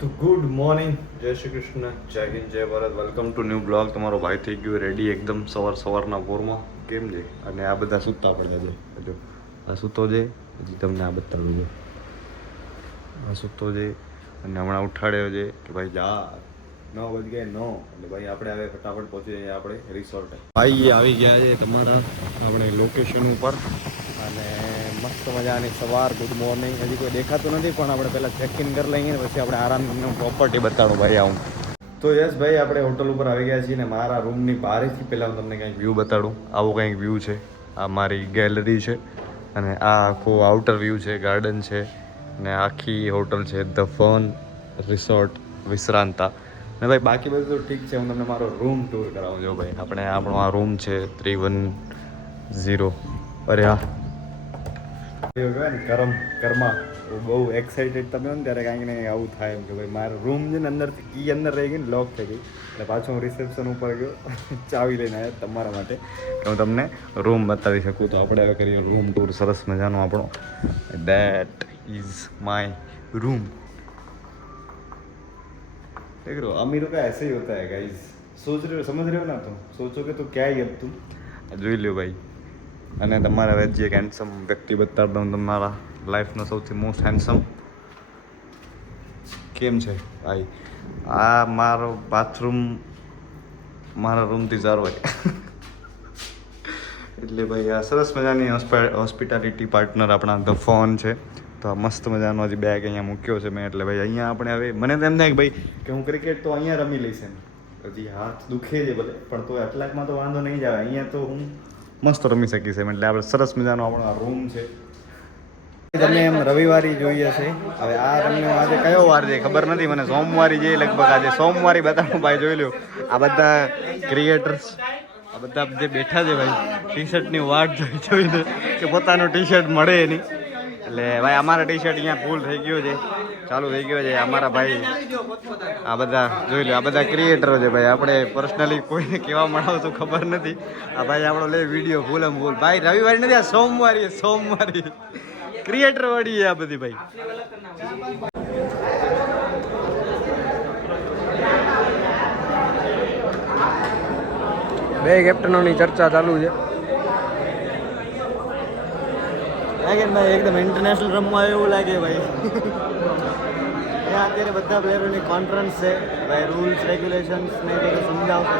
તો good morning, જય શ્રી કૃષ્ણ, જય હિન્દ, જય Bharat. Welcome to new blog. તમારો ભાઈ થઈ ગયો રેડી એકદમ સવારના પોરમાં. કેમ છે? અને આ બધા સૂતા પડ્યા છે. જો આ સૂતો છે, હજી તમને આ બતાડું છે. આ સૂતો છે અને હમણાં ઉઠાડ્યો છે કે ભાઈ જા 9 વાગી ગયા 9. એટલે ભાઈ આપણે હવે ફટાફટ પહોંચી જઈએ આપણે રિસોર્ટ. ભાઈ આવી ગયા છે તમારા આપણે લોકેશન ઉપર અને મસ્ત મજાની સવાર. Good morning. હજી કોઈ દેખાતું નથી પણ આપણે પહેલાં ચેક ઇન કરી લઈએ ને પછી આપણે આરામની પ્રોપર્ટી બતાડું ભાઈ આવું. તો યસ ભાઈ, આપણે હોટલ ઉપર આવી ગયા છીએ ને મારા રૂમની બહારથી પહેલાં હું તમને કંઈક વ્યૂ બતાડું. આવો કંઈક વ્યૂ છે. આ મારી ગેલેરી છે અને આ આખું આઉટર વ્યૂ છે, ગાર્ડન છે ને આખી હોટલ છે ધ ફન રિસોર્ટ વિશ્રાંતા. ને ભાઈ બાકી બધું તો ઠીક છે. હું તમને મારો રૂમ ટૂર કરાવું છું ભાઈ. આપણો આ રૂમ છે 310. અરે હા કહેવાય ને કર્મા બહુ એક્સાઇટેડ તમે હો ને ત્યારે કાંઈક ને આવું થાય એમ કે ભાઈ મારો રૂમ છે ને અંદરથી કી અંદર રહી ગઈ ને લોક થઈ ગઈ. એટલે પાછો હું રિસેપ્શન ઉપર ગયો ચાવી લઈને આવ્યો તમારા માટે કે હું તમને રૂમ બતાવી શકું. તો આપણે હવે કરીએ રૂમ ટૂર સરસ મજાનો આપણો. That is my room. देख रहे हो अमीरों का ऐसे ही होता है गाइस. सोच रहे हो, समझ रहे हो ना तुम. सोचो कि तो क्या ही अब तुम. જોઈ લ્યો ભાઈ. અને તમારા વચ્ચે એક હેન્ડસમ વ્યક્તિ બતાવતા હું તમારા લાઈફનો સૌથી મોસ્ટ હેન્ડસમ. કેમ છે ભાઈ? આ મારો બાથરૂમ મારા રૂમથી સારો હોય. એટલે ભાઈ આ સરસ મજાની હોસ્પિટાલિટી પાર્ટનર આપણા ધ ફોન છે. તો આ મસ્ત મજાનો હજી બેગ અહીંયા મૂક્યો છે મેં. એટલે ભાઈ અહીંયા આપણે હવે મને તો એમ થાય કે ભાઈ કે હું ક્રિકેટ તો અહીંયા રમી લઈશ એમ. હજી હાથ દુખે છે ભલે પણ તો આટલાકમાં તો વાંધો નહીં જ આવે. અહીંયા તો હું મસ્ત રમી શકીશ એમ. એટલે આપણે સરસ મજાનો આપણો આ રૂમ છે. તમે એમ રવિવારી જોઈએ છે. હવે આ તમને આજે કયો વાર છે ખબર નથી મને. સોમવારી છે લગભગ. આજે સોમવારી બતાવું ભાઈ. જોઈ લો આ બધા ક્રિએટર્સ, આ બધા જે બેઠા છે ભાઈ ટી શર્ટની વાટ જોઈને કે પોતાનું ટી શર્ટ મળે નહીં. એટલે ભાઈ અમારા ટી શર્ટ અહીંયા ફૂલ થઈ ગયો છે, ચાલુ થઈ ગયો છે. અમારા ભાઈ આ બધા જોઈ લો, આ બધા ક્રિએટરો છે ભાઈ. આપણે પર્સનલી કોઈને કહેવા મળાવ તો ખબર નથી. આ ભાઈ આપણો લે વિડીયો ફૂલ એમ ફૂલ. ભાઈ રવિવારી નથી, આ સોમવારી ક્રિએટર વાળી આ બધી ભાઈ. બે કેપ્ટનોની ચર્ચા ચાલુ છે. લાગે ને ભાઈ એકદમ ઇન્ટરનેશનલ રમવા એવું લાગે ભાઈ. અહીંયા અત્યારે બધા પ્લેયરોની કોન્ફરન્સ છે ભાઈ. રૂલ્સ રેગ્યુલેશન્સ ને બધું સમજાવશે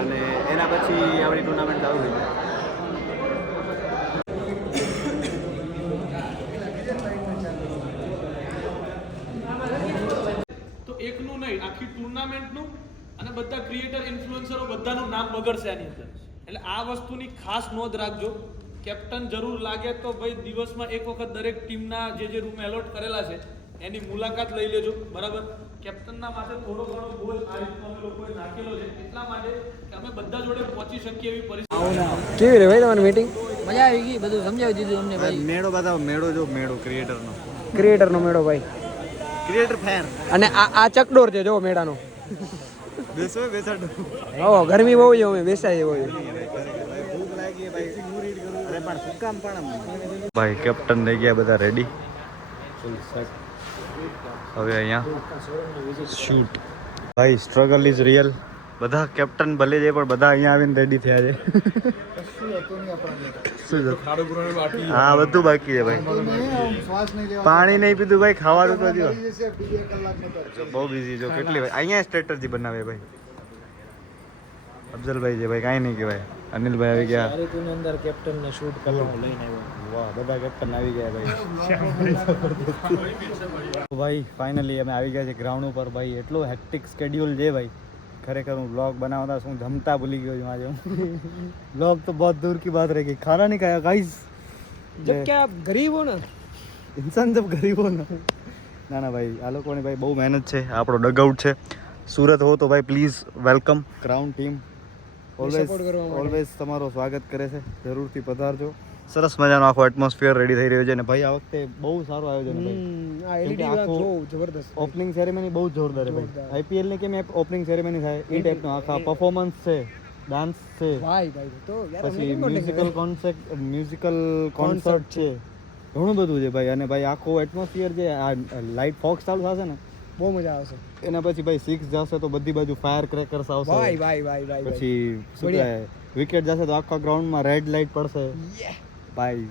અને એના પછી આપણી ટુર્નામેન્ટ ચાલુ થઈ જાય. તો એકનું નહીં, આખી ટુર્નામેન્ટનું અને બધા ક્રિએટર ઇન્ફ્લુએન્સરો બધાનું નામ બગડશે આની અંદર. એટલે આ વસ્તુની ખાસ નોંધ રાખજો. કેપ્ટન જરૂર લાગે તો ભાઈ દિવસમાં એક વખત દરેક ટીમના જે રૂમ એલોટ કરેલા છે એની મુલાકાત લઈ લેજો, બરાબર. કેપ્ટનના માથે થોડો ઘણો બોલ આ રીતનો અમે લોકોએ નાખેલો છે એટલા માટે કે અમે બધા જોડે પહોંચી શકીએ એવી પરિસ્થિતિ. કેવી રહી ભાઈ તમારી મીટિંગ? મજા આવી ગઈ, બધું સમજાવી દીધું અમને ભાઈ. મેળો બતાવો. મેળો જો મેળો ક્રિએટરનો મેળો ભાઈ. Creator fan. અને આ ચકડોર છે જો મેળાનો. બેસો બેસાડો. હો ગરમી બહુ છે, અમે બેસાય બહુ છે. ભાઈ કેપ્ટન થઈ ગયા બધા રેડી. હવે અહીંયા શૂટ. ભાઈ સ્ટ્રગલ ઇઝ રિયલ. બધા કેપ્ટન ભલે છે પણ બધા અહીંયા આવીને રેડી થયા છે. હા બધું બાકી છે ભાઈ. પાણી નહીં પીધું ભાઈ, ખાવાનું તો જો બહુ બિઝી જો કેટલી ભાઈ. અહીંયા સ્ટ્રેટજી બનાવે ભાઈ. અફઝલભાઈ છે ભાઈ, કાંઈ નહીં કહેવાય. અનિલભાઈ આવી ગયા. અંદર કેપ્ટન ને શૂટ કરવાનું લઈને આવ્યો. વાહ બધા કેપ્ટન આવી ગયા ભાઈ. ભાઈ ફાઇનલી અમે આવી ગયા છે ગ્રાઉન્ડ ઉપર ભાઈ. એટલો હેક્ટિક સ્કેડ્યુલ છે ભાઈ. ખરેખર હું બ્લોગ બનાવતા શું જમતા ભૂલી ગયો છું આજે. બ્લોગ તો બહુ દૂર की बात रह गई. खाना नहीं खाया गाइस. જબ કે આપ ગરીબ હો ને, इंसान जब गरीब हो ना. ના ના ભાઈ આ લોકોની ભાઈ બહુ મહેનત છે. આપણો ડગઆઉટ છે. સુરત હો તો ભાઈ please welcome. Crown team always તમારો સ્વાગત કરે છે. જરૂરથી પધારજો. સરસ મજાનો આખો એટમોસ્ફિયર રેડી થઈ રહ્યો છે અને ભાઈ આ વખતે બહુ સારું આયોજન છે ભાઈ. આ એલઈડી બહુ જબરદસ્ત. ઓપનિંગ સેરેમની બહુ જોરદાર છે ભાઈ. આઈપીએલ ની કેમ ઓપનિંગ સેરેમની થાય એ ટાઈપનો આખા પરફોર્મન્સ છે, ડાન્સ છે, ભાઈ તો યાર પછી મ્યુઝિકલ કોન્સર્ટ છે, ઘણું બધું છે ભાઈ. અને ભાઈ આખો એટમોસ્ફિયર જે આ લાઇટ ફોક્સ ચાલુ થશે ને બહુ મજા આવશે એના પછી ભાઈ 6 જશે તો બધી બાજુ ફાયર ક્રેકર્સ આવશે ભાઈ ભાઈ ભાઈ ભાઈ પછી શું કહે વિકેટ જશે તો આખા ગ્રાઉન્ડમાં રેડ લાઇટ પડશે ભાઈ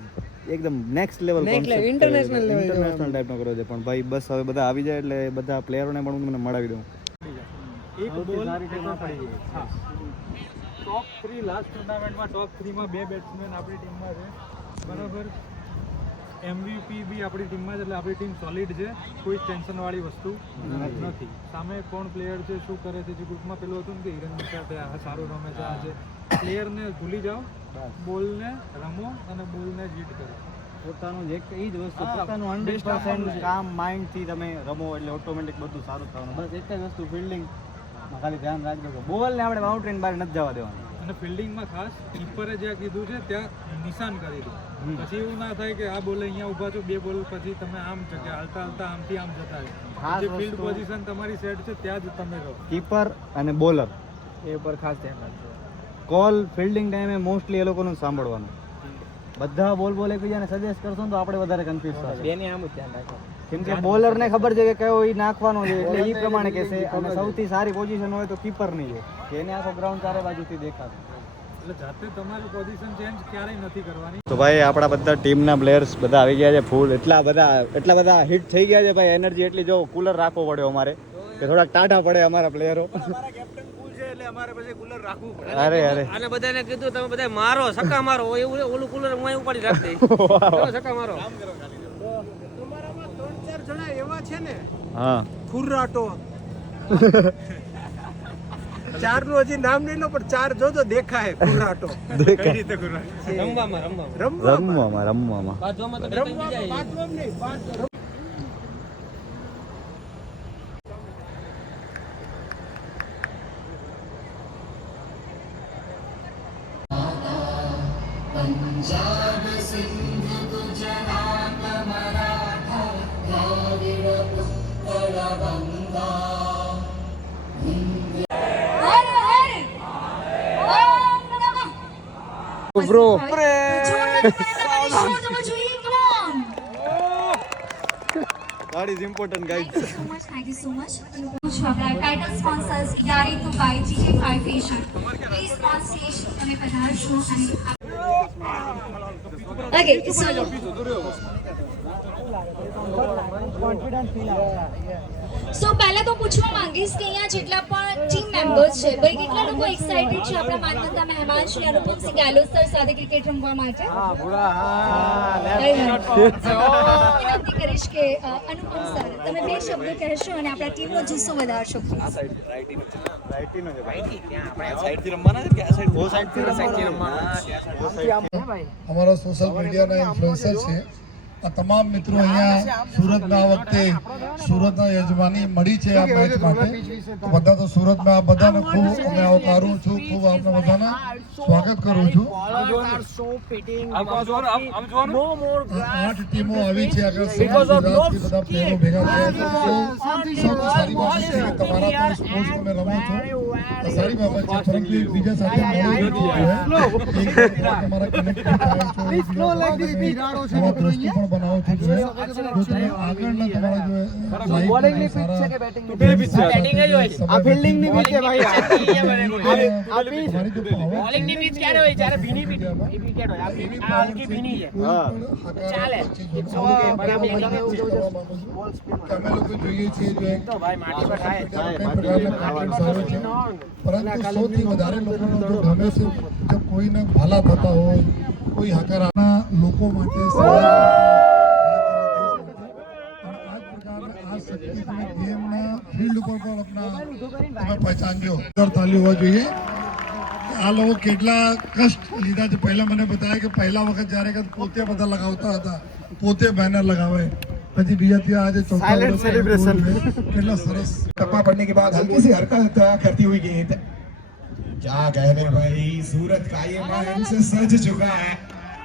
એકદમ next level international level international ટાઈપનો કર્યો છે પણ ભાઈ બસ હવે બધા આવી જાય એટલે બધા પ્લેયરોને પણ હું તમને મળાવી દઉં એક બોલ ટોપ 3 લાસ્ટ ટુર્નામેન્ટમાં ટોપ 3 માં 2 બેટ્સમેન આપણી ટીમમાં છે બરાબર MVP બી આપણી ટીમમાં છે એટલે આપણી ટીમ સોલિડ છે કોઈ ટેન્શન વાળી વસ્તુ નથી સામે કોણ પ્લેયર છે શું કરે છે જે ગ્રુપમાં પેલું હતું ને કે હિરન મિશ્રા આ સારું રમે છે આ છે પ્લેયરને ભૂલી જાઓ બોલને રમો અને બોલને જીત કરો પોતાનું એક એ જ વસ્તુ પોતાનું 100% કામ માઇન્ડથી તમે રમો એટલે ઓટોમેટિક બધું સારું થવાનું બસ એક જ વસ્તુ ફિલ્ડિંગ ખાલી ધ્યાન રાખજો કે બોલને આપણે બાઉન્ડ્રીની બહાર નથી જવા દેવાનું અને ફિલ્ડિંગમાં ખાસ કીપરે જ્યાં કીધું છે ત્યાં નિશાન કરી દો પછી એવું ના થાય કે આ બોલે અહીંયા ઊભા છો 2 બોલ પછી તમે આમ છે કે હાલતા હાલતા આમથી આમ જતા રહો જે ફિલ્ડ પોઝિશન તમારી સેટ છે ત્યાં જ તમે રહો કીપર અને બોલર એ ઉપર ખાસ ધ્યાન રાખજો કોલ ફિલ્ડિંગ ટાઈમે મોસ્ટલી એ લોકોનું સાંભળવાનું બધા બોલ એકબીજાને સજેસ્ટ કરશો ને તો આપણે વધારે કન્ફ્યુઝ થશે બેને આમ જ ધ્યાન રાખો કેમ કે બોલરને ખબર છે કે કયો ઈ નાખવાનો છે એટલે ઈ પ્રમાણે કહેશે અને સૌથી સારી પોઝિશન હોય તો કીપરની છે કે એને આખો ગ્રાઉન્ડ ચારે બાજુથી દેખાશે એટલે જાતે તમારી પોઝિશન ચેન્જ ક્યારેય નથી કરવાની તો ભાઈ આપણા બધા ટીમના પ્લેયર્સ બધા આવી ગયા છે ફૂલ એટલા બધા હિટ થઈ ગયા છે ભાઈ એનર્જી એટલી જો કુલર રાખવો પડ્યો અમારે કે થોડાક ટાઢા પડે અમારા પ્લેયરો અરે અને બધાને કીધું તમે બધા મારો સક્કા મારો એવું ઓલું કુલર હું ઉપાડી રાખ દઈ સક્કા મારો તમારામાં 3-4 જણા એવા છે ને હા ખુર્રાટો 4 નું હજી નામ નહીં લો પણ 4 જોજો દેખાય ખુર્રાટો કઈ રીતે ખુર્રાટો રમવામાં બાજવામાં તો બાજવામાં નહીં पंजाब सिंध गुजरात मराठा द्राविड उत्कल गंगा हर हर ओम नमः bro That is important, guys. Thank you so much. Our title sponsors Yari to Buy GK5 Fashion. Please on stage हमें पधारशो અને Okay, so પહેલા તો પૂછવા માંગીશ કે અહીંયા જેટલા પણ ટીમ મેમ્બર્સ છે ભાઈ કેટલા લોકો એક્સાઇટેડ છે આપણા માનવતા મહેમાન શ્રી અનુપમસિંહ ગેહલોત સર સાથે ક્રિકેટ રમવા માટે વિનંતી કરીશ કે અનુપમ સર તમે 2 શબ્દો કહેશો અને આપણા ટીમનો જુસ્સો વધારશો અમારા સોશિયલ મીડિયાના ઇન્ફ્લુએન્સર છે આ તમામ મિત્રો અહીંયા સુરતના આ વખતે સુરતના યજમાની મળી છે આ મેચ માટે તો બધા તો સુરતમાં આ બધાને ખૂબ અમે આવકારું છું ખૂબ આપને બધાને સ્વાગત કરું છું 8 ટીમો આવી છે આગળ ગુજરાતથી બધા પ્લેયરો ભેગા થયા છે સૌથી સારી બાબત છે કે તમારા પણ સ્પોર્ટ્સ તમે રમો છો આ સારી બાબત છે પરંતુ એકબીજા સાથે મળી તમારા કનેક્ટ થાય છો તમારા દ્રષ્ટિ પણ બનાવો છો જો તમે આગળના તમારા જો બોલિંગની પિચ છે કે બેટિંગની પિચ છે બેટિંગ જ હોય આ ફિલ્ડિંગની પિચ છે ભાઈ આ પિચ બોલિંગની પિચ ક્યારે હોય જ્યારે ભીની પિચ વિકેટ હોય આ હલકી ભીની છે ચાલે બરાબર અમે લોકો જોઈએ છીએ જો તો ભાઈ માટી પર થાય પરંતુ સૌથી વધારે લોકોનો જો ગમે છે જો કોઈને ભાલા થતા હોય કોઈ હકારાના લોકો માટે फील्ड ઉપર પણ अपना તમે પહચાનજો તાલી હોવા જોઈએ આ લોકો કેટલા કષ્ટ લીધા છે પહેલા મને બતાયા કે પહેલા વખત જ્યારે કે પોતે બધા લગાવતા હતા પોતે બેનર લગાવે પછી બીજાથી આજે સાइलेंट सेलिब्रेशन કેટલા સરસ टप्पा पड़ने के बाद हल्की सी हरकत करती हुई गेंद क्या कहने भाई सूरत का ये मैच सज चुका है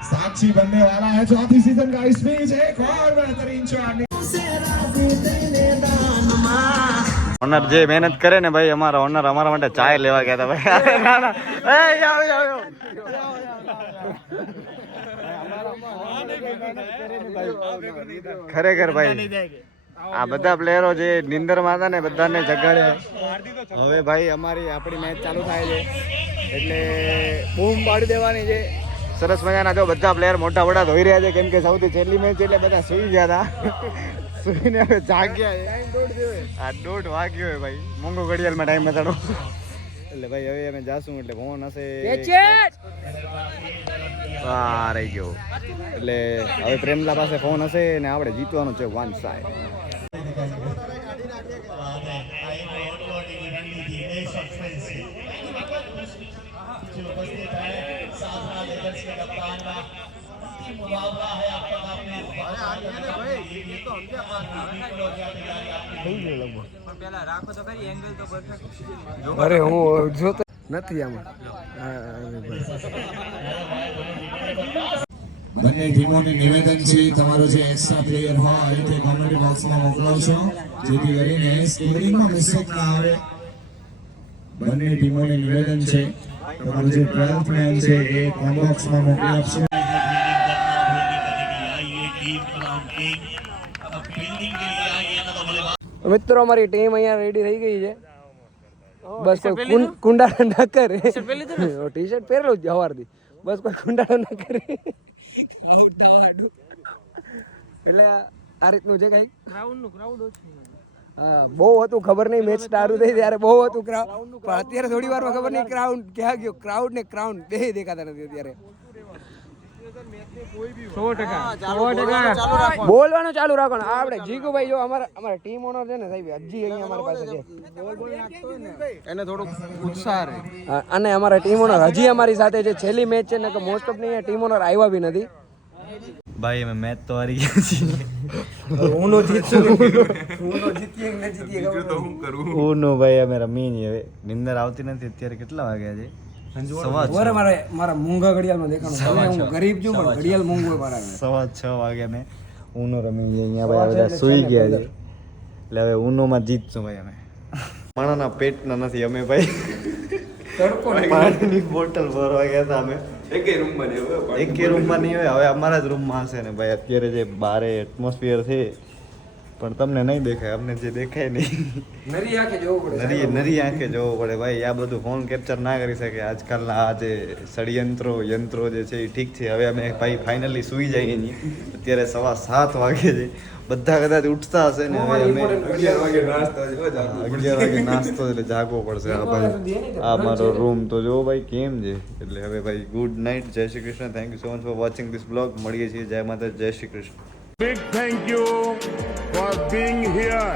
साक्षी बनने वाला है चौथी सीजन का इस बीच एक और बेहतरीन शॉट ઓનર જે મહેનત કરે ને ભાઈ અમારા ઓનર અમારા માટે ચાય લેવા ગયા હતા ભાઈ ના ના એ આવ ખરેખર ભાઈ આ બધા પ્લેયરો જે નિંદરમાં હતા ને બધાને જગાડ્યા. હવે ભાઈ આપણી મેચ ચાલુ થાય છે એટલે બૂમ પાડી દેવાની છે. સરસ મજાના જો બધા પ્લેયર મોટા મોટા ધોઈ રહ્યા છે કેમ કે સૌથી છેલ્લી મેચ એટલે બધા સુઈ ગયા હતા. સુઈને હવે જાગ્યા છે. આ 1:30 વાગ્યો હોય ભાઈ. મોંઘો ઘડિયાળમાં ટાઈમ બતાડો એટલે ભાઈ હવે અમે જાશું એટલે ફોન હશે રહી ગયો એટલે હવે પ્રેમલા પાસે ફોન હશે ને આપણે જીતવાનું છે 1 સાઈડ. અરે હું જોતો નથી આમાં. બંને ટીમોની નિવેદન છે તમારો જે એક્સ્ટ્રા પ્લેયર હોય તે કોમેન્ટ બોક્સમાં મોકલાવશો જેથી કરીને સ્કોરિંગમાં મિસ્ટેક ના આવે. બંને ટીમોની નિવેદન છે તમારું જે 12th મેન છે એ કોમેન્ટ બોક્સમાં મોકલી આપશો. મિત્રો અમારી ટીમ અહીંયા રેડી થઈ ગઈ છે. બસ કોઈ કુંડાળો ના કરે. ટી શર્ટ પહેરેલું જ સવારથી. બસ કોઈ કુંડાળો ના કરે એટલે આ રીતનું છે કઈ હા બહુ હતું ખબર નહીં. મેચ સ્ટાર્ટ થઈ ત્યારે બહુ હતું ક્રાઉડ પણ અત્યારે થોડી વારમાં ખબર નહીં ક્રાઉડ ક્યાં ગયો. ક્રાઉડ ને ક્રાઉડ બે દેખાતા નથી અત્યારે. 100% બોલવાનું ચાલુ રાખવાનું. આપણે જીગુભાઈ જો અમારા ટીમ ઓનર છે ને સાહેબ હજી અહીંયા અમારી પાસે છે એને થોડુંક ઉત્સાહ રહે. અને અમારા ટીમ ઓનર હજી અમારી સાથે છે. છેલ્લી મેચ છે ને કે મોસ્ટ ઓફ ની ટીમ ઓનર આવ્યા બી નથી. ભાઈ અમે મેચ તો હારી ગયા છીએ. ઊનો જીતશું ઊનો જીતીએ કે ન જીતીએ ખબર તો હું કરું. ઊનો ભાઈ અમે રમી નહીં હવે. નિંદર આવતી નથી. અત્યારે કેટલા વાગ્યા છે? મારા મૂંગા ઘડિયાળમાં દેખાણું. હું ગરીબ છું પણ ઘડિયાળ મૂંગું હોય મારા. 6:15 વાગ્યા મેં ઊનો રમી ગયા. અહીંયા ભાઈ બધા સુઈ ગયા છે એટલે હવે ઊનોમાં જીતશું ભાઈ અમે. માણાના પેટના નથી અમે ભાઈ. પાણીની બોટલ ભરવા ગયા હતા અમે. એકે રૂમમાં નહીં હોય. હવે અમારા જ રૂમમાં હશે ને ભાઈ. અત્યારે જે બારે એટમોસ્ફિયર છે પણ તમને નહીં દેખાય. અમને જે દેખાય નહીં નરી આંખે જોવું પડે ભાઈ. આ બધું ફોન કેપ્ચર ના કરી શકે. આજકાલના આ જે યંત્રો જે છે એ ઠીક છે. હવે અમે ભાઈ ફાઇનલી સૂઈ જઈએ નહીં. અત્યારે 7:15 વાગે છે. બધા કદાચ ઉઠતા હશે ને હવે અમે 11 વાગે નાસ્તો એટલે જાગવો પડશે. હા ભાઈ આ મારો રૂમ તો જો ભાઈ કેમ છે. એટલે હવે ભાઈ ગુડ નાઇટ. જય Shri Krishna. Thank you so much for watching this blog. મળીએ છીએ. જય માતા. જય Shri Krishna. Big thank you for being here.